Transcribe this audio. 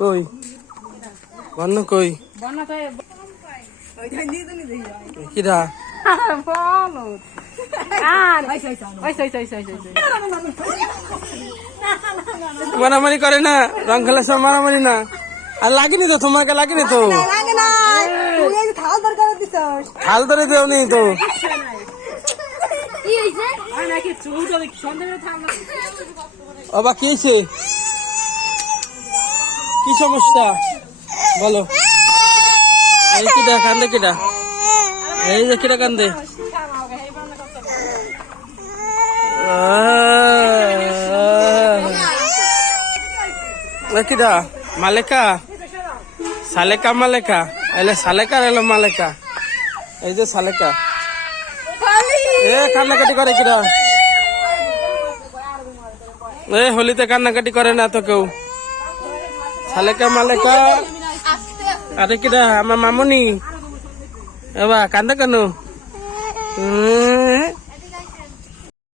কই বন্য কই কিরা মারামারি করে না, রং খেলার সময় মারামারি না। আর লাগেনি তো, তোমাকে লাগেনি তো, খাল ধরে দেওনি তো। বাবা কি হয়েছে, কি সমস্যা বলো? এই কিটা কান্দে, কিটা এই যে কিটা কান্দে, কিটা মালেকা সালেকা মালেকা এলে সালেকা এলো মালেকা, এই যে সালেকা। এ কান্নাকাটি করে কিরা, এ হোলিতে কান্নাকাটি করে না তো কেউ। সালেকা মালেকা। আরে কিরা আমার মামুনি, এবার কান্দে কেন?